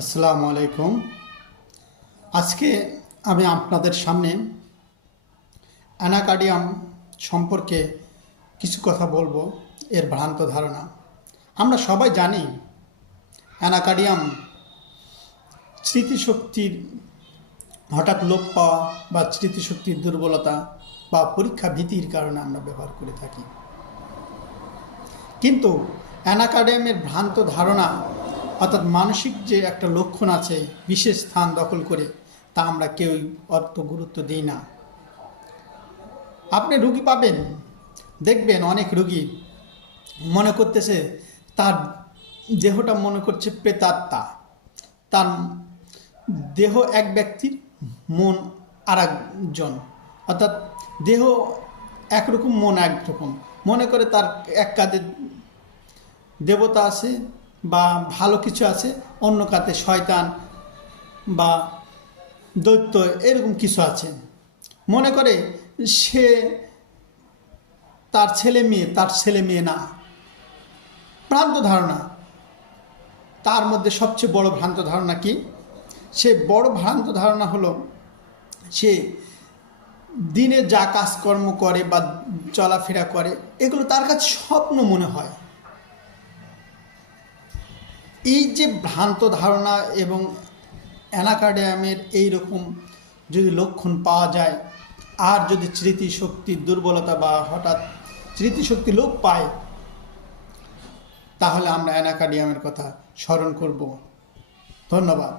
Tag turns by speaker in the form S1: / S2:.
S1: আসসালামু আলাইকুম। আজকে আমি আপনাদের সামনে অ্যানাকার্ডিয়াম সম্পর্কে কিছু কথা বলব, এর ভ্রান্ত ধারণা। আমরা সবাই জানি অ্যানাকার্ডিয়াম স্মৃতিশক্তির হঠাৎ লোপ পাওয়া বা স্মৃতিশক্তির দুর্বলতা বা পরীক্ষা ভীতির কারণে আমরা ব্যবহার করে থাকি। কিন্তু অ্যানাকাডেমের ভ্রান্ত ধারণা অর্থাৎ মানসিক যে একটা লক্ষণ আছে, বিশেষ স্থান দখল করে, তা আমরা কেউই অত গুরুত্ব দিই না। আপনি রুগী পাবেন, দেখবেন অনেক রুগী মনে করতেছে তার দেহটা মনে করছে প্রেতাত্মা। তার দেহ এক ব্যক্তির মন আর একজন অর্থাৎ দেহ একরকম, মন একরকম মনে করে তার এক কাঁধে দেবতা আছে বা ভালো কিছু আছে, অন্য কাতে শয়তান বা দৈত্য এরকম কিছু আছে। মনে করে সে তার ছেলে মেয়ে, তার ছেলে মেয়ে না। ভ্রান্ত ধারণা। তার মধ্যে সবচেয়ে বড় ভ্রান্ত ধারণা কি? সে বড় ভ্রান্ত ধারণা হলো, সে দিনে যা কাজকর্ম করে বা চলাফেরা করে, এগুলো তার কাছে স্বপ্ন মনে হয়। এই যে ভ্রান্ত ধারণা এবং অ্যানাকাডেমের এই রকম যদি লক্ষণ পাওয়া যায়, আর যদি স্মৃতিশক্তির দুর্বলতা বা হঠাৎ স্মৃতিশক্তি লোপ পায়, তাহলে আমরা অ্যানাকাডিয়ামের কথা স্মরণ করব। ধন্যবাদ।